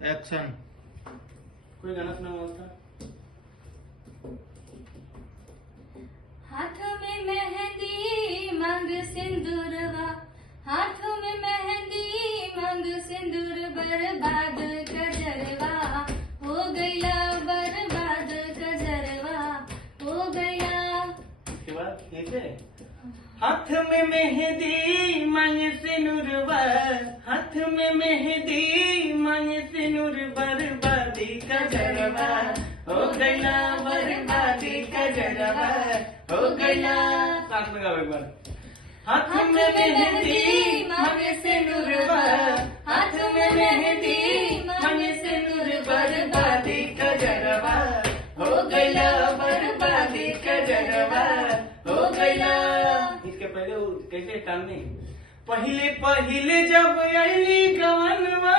Action. कोई गाना सुनाओ उसका। हाथों में मेहंदी मांग सिंदूरवा, हाथों में मेहंदी मांग सिंदूर, बर्बाद कजरवा हो गया, बर्बाद कजरवा हो गया। उसके बाद कैसे? हाथ में मेहंदी मांगे सिनुरवा, हाथ में मेहंदी मांगे सिनुर, बर्बादी कजरवा हो गया, बर्बादी कजरवा हो गया। सांस लगाओ एक बार। हाथ में मेहंदी मांगे सिनुरवा, हाथ में मेहंदी मांगे सिनुर, बर्बादी कजरवा हो गया, बर्बादी कजरवा हो गया। इसके पहले कैसे टालने? पहले पहले जब अली गवनवा